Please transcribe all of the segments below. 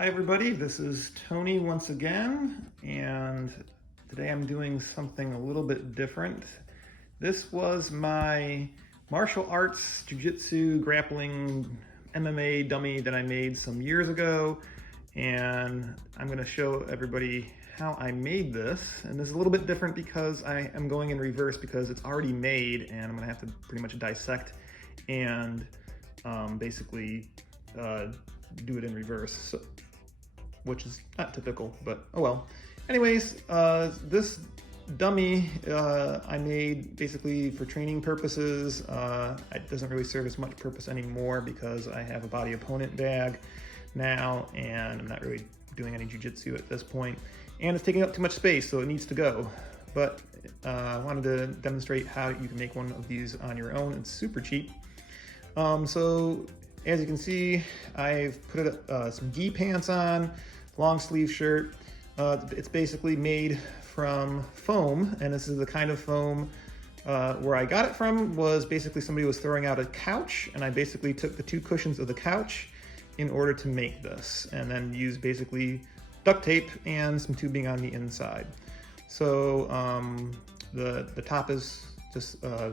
Hi everybody, this is Tony once again, and today I'm doing something a little bit different. This was my martial arts, jiu-jitsu, grappling, MMA dummy that I made some years ago, and I'm going to show everybody how I made this. And this is a little bit different because I am going in reverse because it's already made, and I'm going to have to pretty much dissect and basically do it in reverse. So, which is not typical, but oh well. Anyways, this dummy I made basically for training purposes. It doesn't really serve as much purpose anymore because I have a body opponent bag now, and I'm not really doing any jiu-jitsu at this point. And it's taking up too much space, so it needs to go. But I wanted to demonstrate how you can make one of these on your own. It's super cheap. So as you can see, I've put some gi pants on, long sleeve shirt. It's basically made from foam, and this is the kind of foam where I got it from was basically somebody was throwing out a couch, and I basically took the two cushions of the couch in order to make this, and then used basically duct tape and some tubing on the inside. So the top is just a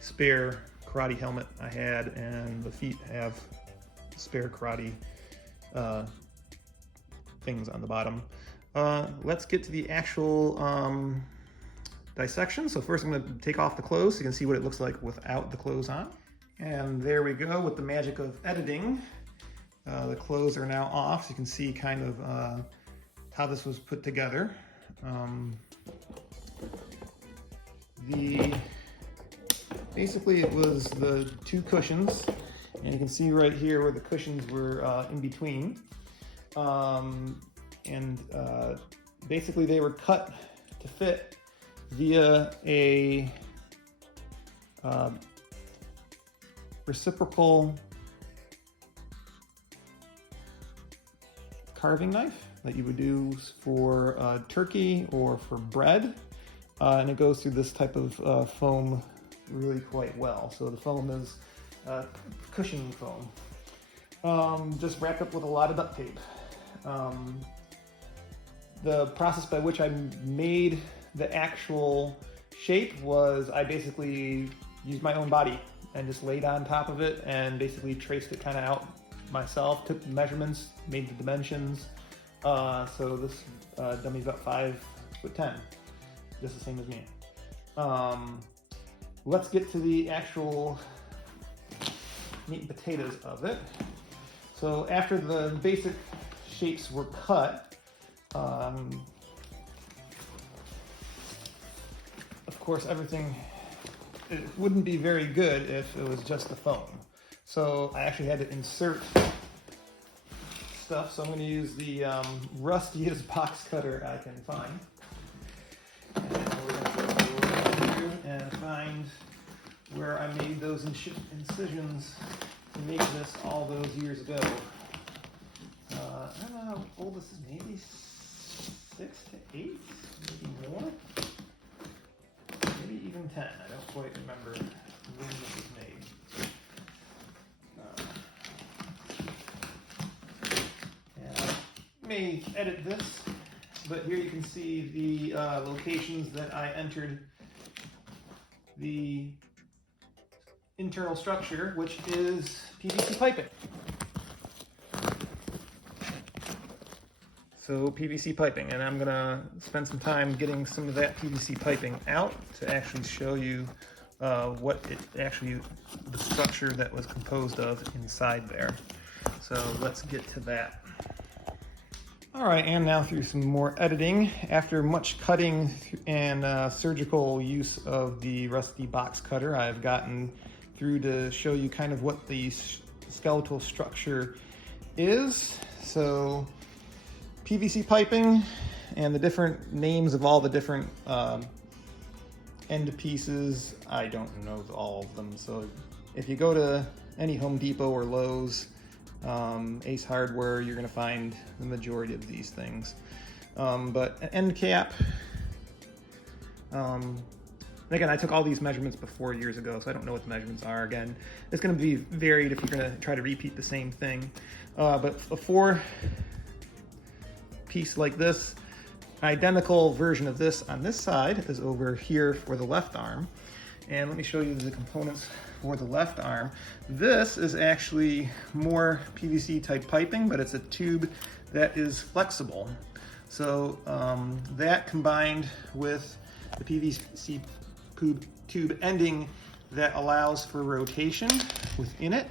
spare karate helmet I had, and the feet have spare karate things on the bottom. Let's get to the actual dissection. So first I'm going to take off the clothes so you can see what it looks like without the clothes on. And there we go with the magic of editing. The clothes are now off so you can see kind of how this was put together. Basically it was the two cushions, and you can see right here where the cushions were in between. Basically they were cut to fit via a reciprocal carving knife that you would use for turkey or for bread. And it goes through this type of foam really quite well. So the foam is cushioning foam, just wrapped up with a lot of duct tape. The process by which I made the actual shape was I basically used my own body and just laid on top of it and basically traced it kind of out myself, took the measurements, made the dimensions. So this dummy's about 5'10", just the same as me. Let's get to the actual meat and potatoes of it. So after the basic shapes were cut, of course everything, it wouldn't be very good if it was just the foam. So I actually had to insert stuff, so I'm going to use the rustiest box cutter I can find. And we're going to go over here and find where I made those incisions to make this all those years ago. I don't know how old this is, maybe 6 to 8, maybe more, maybe even 10. I don't quite remember when this was made. And I may edit this, but here you can see the locations that I entered the internal structure, which is PVC piping. So PVC piping, and I'm gonna spend some time getting some of that PVC piping out to actually show you what it actually, the structure that was composed of inside there. So let's get to that. All right, and now through some more editing, after much cutting and surgical use of the rusty box cutter, I've gotten through to show you kind of what the skeletal structure is. So PVC piping and the different names of all the different end pieces, I don't know all of them. So if you go to any Home Depot or Lowe's, Ace Hardware, you're going to find the majority of these things. But an end cap, again, I took all these measurements before years ago, so I don't know what the measurements are. Again, it's going to be varied if you're going to try to repeat the same thing. But a 4 piece like this. Identical version of this on this side is over here for the left arm. And let me show you the components for the left arm. This is actually more PVC type piping, but it's a tube that is flexible. So that combined with the PVC tube ending that allows for rotation within it.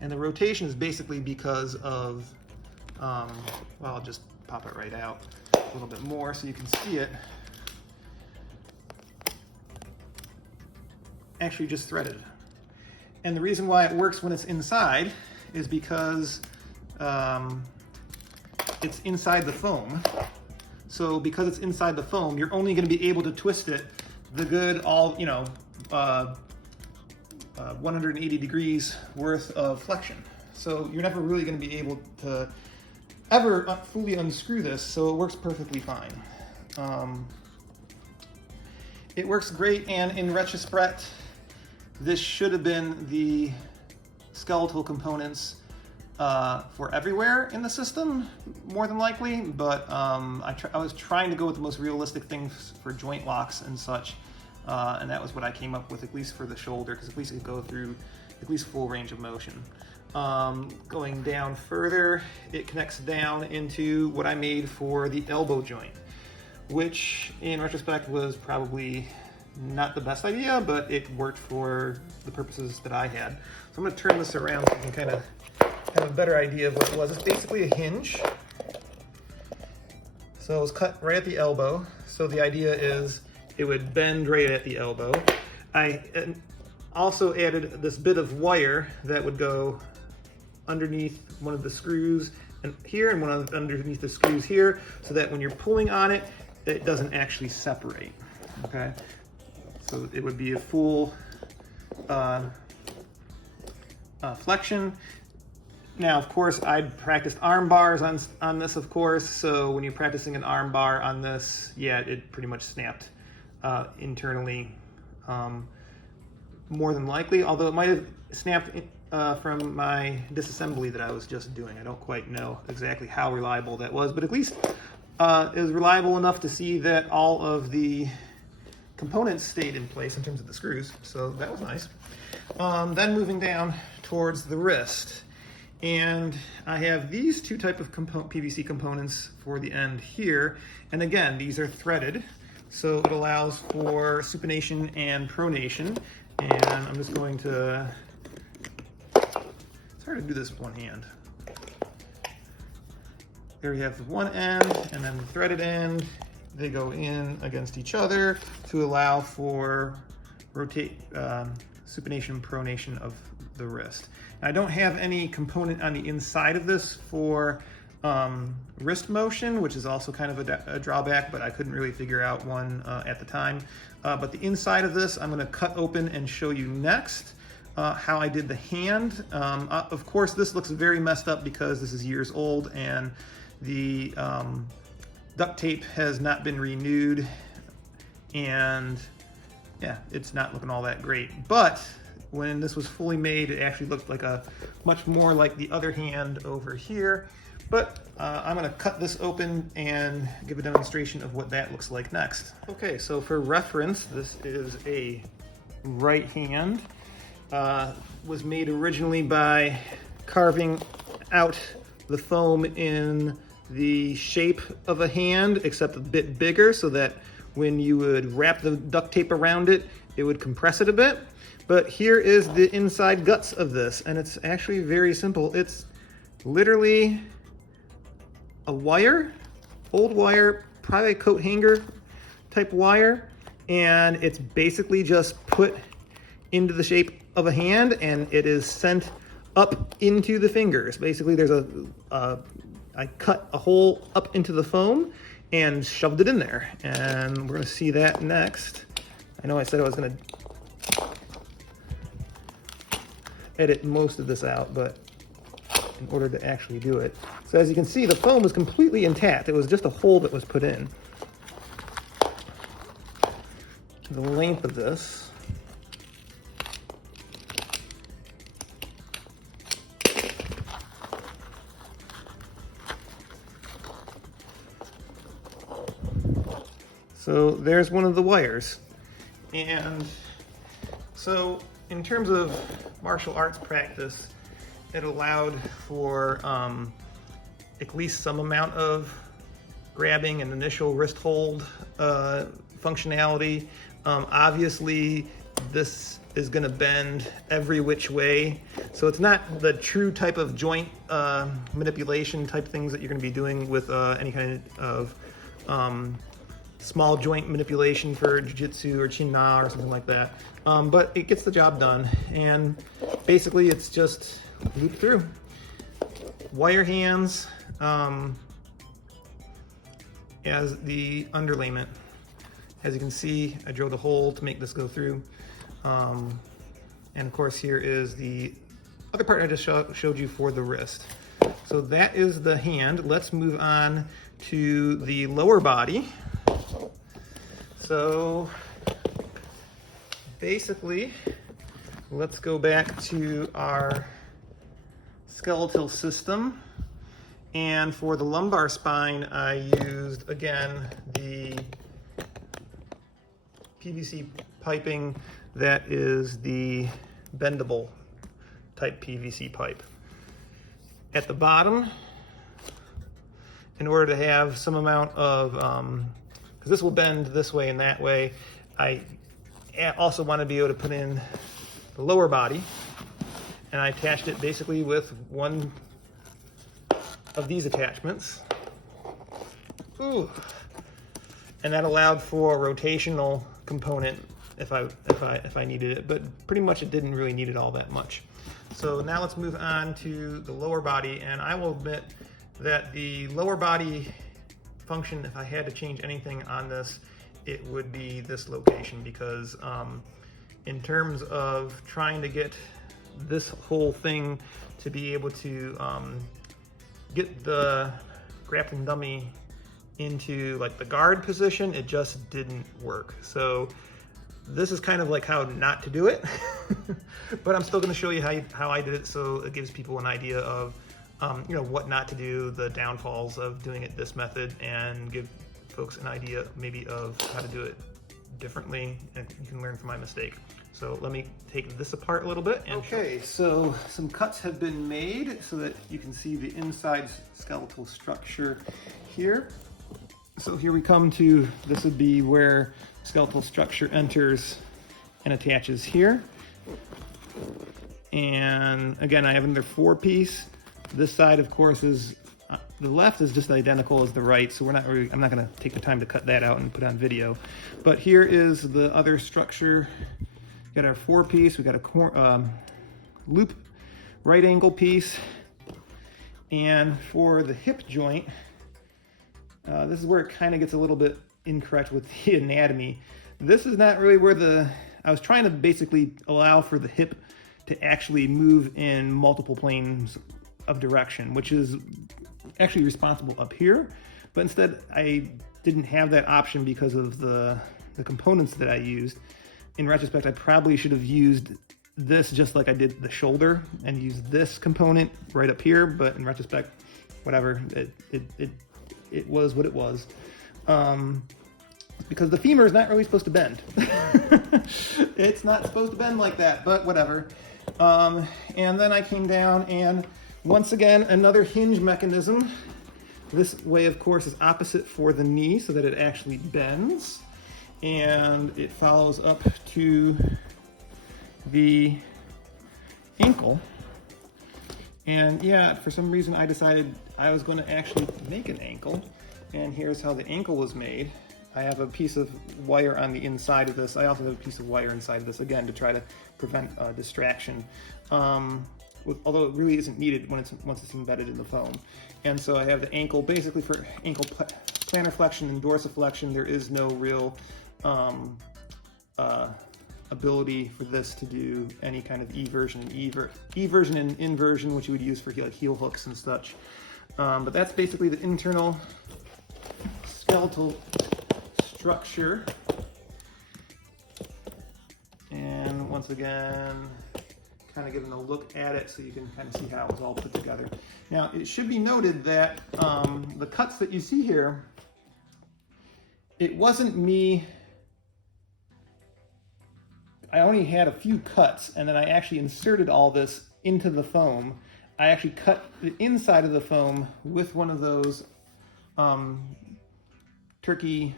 And the rotation is basically because of, well, I'll just pop it right out a little bit more so you can see it. Actually just threaded. And the reason why it works when it's inside is because it's inside the foam. So because it's inside the foam, you're only going to be able to twist it the good 180 degrees worth of flexion. So you're never really going to be able to ever fully unscrew this, so it works perfectly fine. It works great, and in retrospect, this should have been the skeletal components for everywhere in the system, more than likely, but I was trying to go with the most realistic things for joint locks and such, and that was what I came up with, at least for the shoulder, because at least it could go through at least full range of motion. Going down further, it connects down into what I made for the elbow joint, which in retrospect was probably not the best idea, but it worked for the purposes that I had. So I'm going to turn this around so you can kind of have a better idea of what it was. It's basically a hinge. So it was cut right at the elbow. So the idea is it would bend right at the elbow. I also added this bit of wire that would go underneath one of the screws and here, and one underneath the screws here, so that when you're pulling on it, it doesn't actually separate. Okay, so it would be a full flexion. Now, of course, I practiced arm bars on this, of course. So when you're practicing an arm bar on this, yeah, it pretty much snapped internally, more than likely. Although it might have snapped from my disassembly that I was just doing. I don't quite know exactly how reliable that was, but at least it was reliable enough to see that all of the components stayed in place in terms of the screws, so that was nice. Then moving down towards the wrist, and I have these two type of PVC components for the end here, and again, these are threaded, so it allows for supination and pronation, and I'm just going to, it's hard to do this with one hand. There we have the one end, and then the threaded end. They go in against each other to allow for supination, pronation of the wrist. Now, I don't have any component on the inside of this for wrist motion, which is also kind of a drawback, but I couldn't really figure out one at the time. But the inside of this, I'm going to cut open and show you next how I did the hand. Of course, this looks very messed up because this is years old, and the duct tape has not been renewed, and yeah, it's not looking all that great. But when this was fully made, it actually looked like much more like the other hand over here. But I'm going to cut this open and give a demonstration of what that looks like next. Okay, so for reference, this is a right hand. Was made originally by carving out the foam in the shape of a hand, except a bit bigger, so that when you would wrap the duct tape around it, it would compress it a bit. But here is the inside guts of this, and it's actually very simple. It's literally a wire, old wire, probably a coat hanger type wire, and it's basically just put into the shape of a hand, and it is sent up into the fingers. Basically, there's I cut a hole up into the foam and shoved it in there, and we're going to see that next. I know I said I was going to edit most of this out, but in order to actually do it. So as you can see, the foam was completely intact. It was just a hole that was put in. The length of this So there's one of the wires. And so in terms of martial arts practice, it allowed for at least some amount of grabbing and initial wrist hold functionality. Obviously, this is going to bend every which way, so it's not the true type of joint manipulation type things that you're going to be doing with any kind of small joint manipulation for jiu-jitsu or chin-na or something like that. But it gets the job done, and basically it's just loop through. Wire hands as the underlayment. As you can see, I drilled a hole to make this go through. And of course here is the other part I just showed you for the wrist. So that is the hand. Let's move on to the lower body. So basically, let's go back to our skeletal system. And for the lumbar spine, I used, again, the PVC piping that is the bendable type PVC pipe. At the bottom, in order to have some amount of, because this will bend this way and that way, I also want to be able to put in the lower body, and I attached it basically with one of these attachments. Ooh. And that allowed for a rotational component if I needed it, but pretty much it didn't really need it all that much. So now let's move on to the lower body, and I will admit that the lower body function, if I had to change anything on this, it would be this location, because in terms of trying to get this whole thing to be able to get the grappling dummy into like the guard position, it just didn't work. So this is kind of like how not to do it, but I'm still going to show you how I did it, so it gives people an idea of you know, what not to do, the downfalls of doing it this method, and give folks an idea maybe of how to do it differently, and you can learn from my mistake. So let me take this apart a little bit. And okay, so some cuts have been made so that you can see the inside skeletal structure here. So here we come to, this would be where skeletal structure enters and attaches here. And again, I have another 4-piece. This side, of course, is the left is just identical as the right, so I'm not going to take the time to cut that out and put on video. But here is the other structure. We got our 4-piece. We got a loop right angle piece, and for the hip joint, this is where it kind of gets a little bit incorrect with the anatomy. This is not really where I was trying to basically allow for the hip to actually move in multiple planes of direction, which is actually responsible up here, but instead I didn't have that option because of the components that I used. In retrospect, I probably should have used this just like I did the shoulder and used this component right up here, but in retrospect, whatever, it was what it was. Because the femur is not really supposed to bend. It's not supposed to bend like that, but whatever. And then I came down, and once again, another hinge mechanism. This way, of course, is opposite for the knee so that it actually bends. And it follows up to the ankle. And yeah, for some reason I decided I was going to actually make an ankle. And here's how the ankle was made. I have a piece of wire on the inside of this. I also have a piece of wire inside of this, again, to try to prevent distraction. Although it really isn't needed once it's embedded in the foam. And so I have the ankle, basically for ankle plantar flexion and dorsiflexion. There is no real ability for this to do any kind of eversion and inversion, which you would use for like heel hooks and such. But that's basically the internal skeletal structure. And once again, kind of giving a look at it so you can kind of see how it was all put together. Now, it should be noted that the cuts that you see here, it wasn't me. I only had a few cuts, and then I actually inserted all this into the foam. I actually cut the inside of the foam with one of those turkey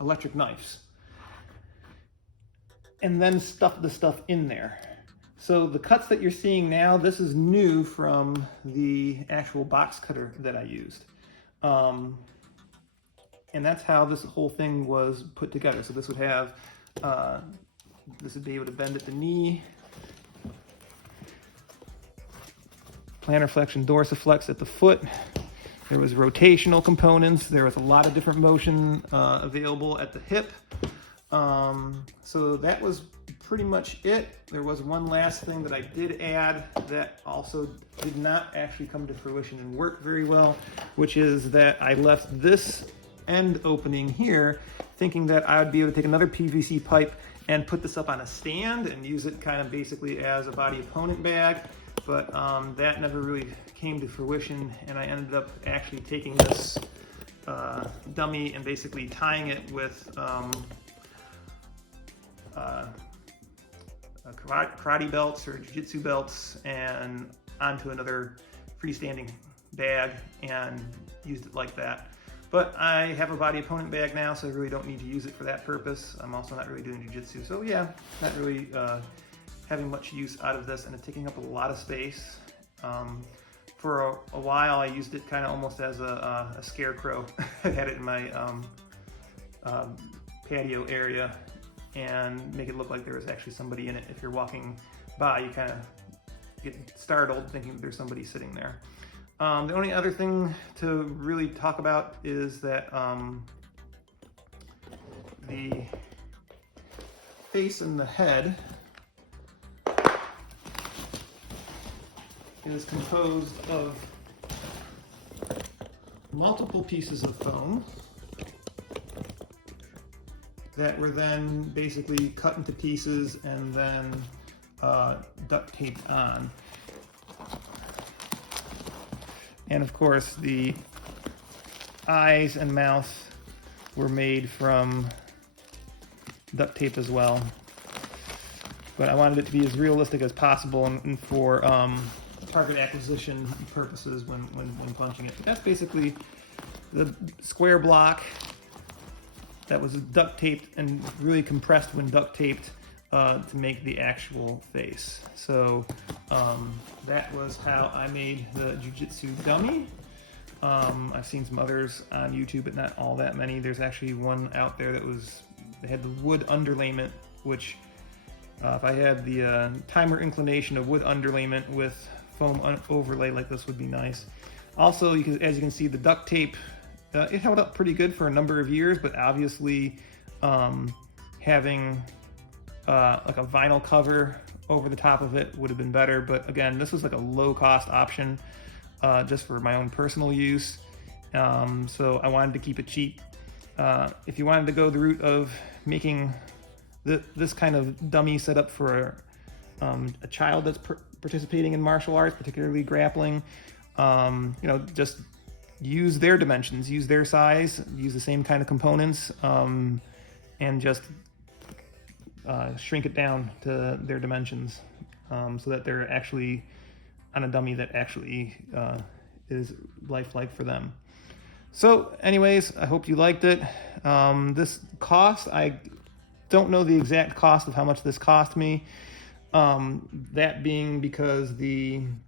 electric knives, and then stuffed the stuff in there. So the cuts that you're seeing now, this is new from the actual box cutter that I used. And that's how this whole thing was put together. So this would have, this would be able to bend at the knee, plantar flexion, dorsiflex at the foot. There was rotational components. There was a lot of different motion available at the hip. So that was pretty much it. There was one last thing that I did add that also did not actually come to fruition and work very well, which is that I left this end opening here thinking that I would be able to take another PVC pipe and put this up on a stand and use it kind of basically as a body opponent bag, but that never really came to fruition, and I ended up actually taking this dummy and basically tying it with karate belts or jiu-jitsu belts and onto another freestanding bag and used it like that. But I have a body opponent bag now, so I really don't need to use it for that purpose. I'm also not really doing jiu-jitsu, so yeah, not really having much use out of this, and it's taking up a lot of space. For a while, I used it kind of almost as a scarecrow. I had it in my patio area and make it look like there was actually somebody in it. If you're walking by, you kind of get startled thinking that there's somebody sitting there. The only other thing to really talk about is that the face and the head is composed of multiple pieces of foam that were then basically cut into pieces and then duct taped on. And of course, the eyes and mouth were made from duct tape as well. But I wanted it to be as realistic as possible and for target acquisition purposes when punching it. But that's basically the square block that was duct taped and really compressed when duct taped to make the actual face. So that was how I made the jiu-jitsu dummy. I've seen some others on YouTube, but not all that many. There's actually one out there that they had the wood underlayment, which if I had the timer inclination of wood underlayment with foam overlay like this would be nice. Also, as you can see, the duct tape, it held up pretty good for a number of years, but obviously having like a vinyl cover over the top of it would have been better. But again, this was like a low cost option just for my own personal use. So I wanted to keep it cheap. If you wanted to go the route of making this kind of dummy set up for a child that's participating in martial arts, particularly grappling, just use their dimensions, use their size, use the same kind of components, and just shrink it down to their dimensions so that they're actually on a dummy that actually is lifelike for them. So anyways, I hope you liked it. This cost, I don't know the exact cost of how much this cost me. That being because it's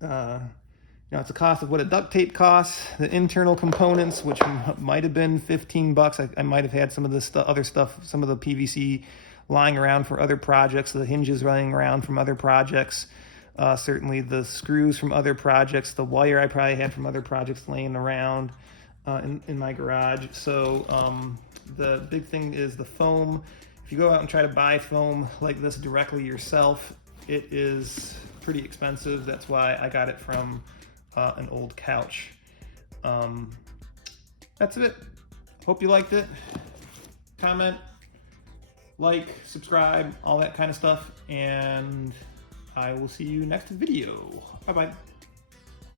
a cost of what a duct tape costs, the internal components, which might have been $15. I might have had some of this other stuff, some of the PVC lying around for other projects, the hinges lying around from other projects, certainly the screws from other projects, the wire I probably had from other projects laying around in my garage. So the big thing is the foam. If you go out and try to buy foam like this directly yourself, it is pretty expensive. That's why I got it from an old couch. That's it. Hope you liked it. Comment, like, subscribe, all that kind of stuff, and I will see you next video. Bye-bye.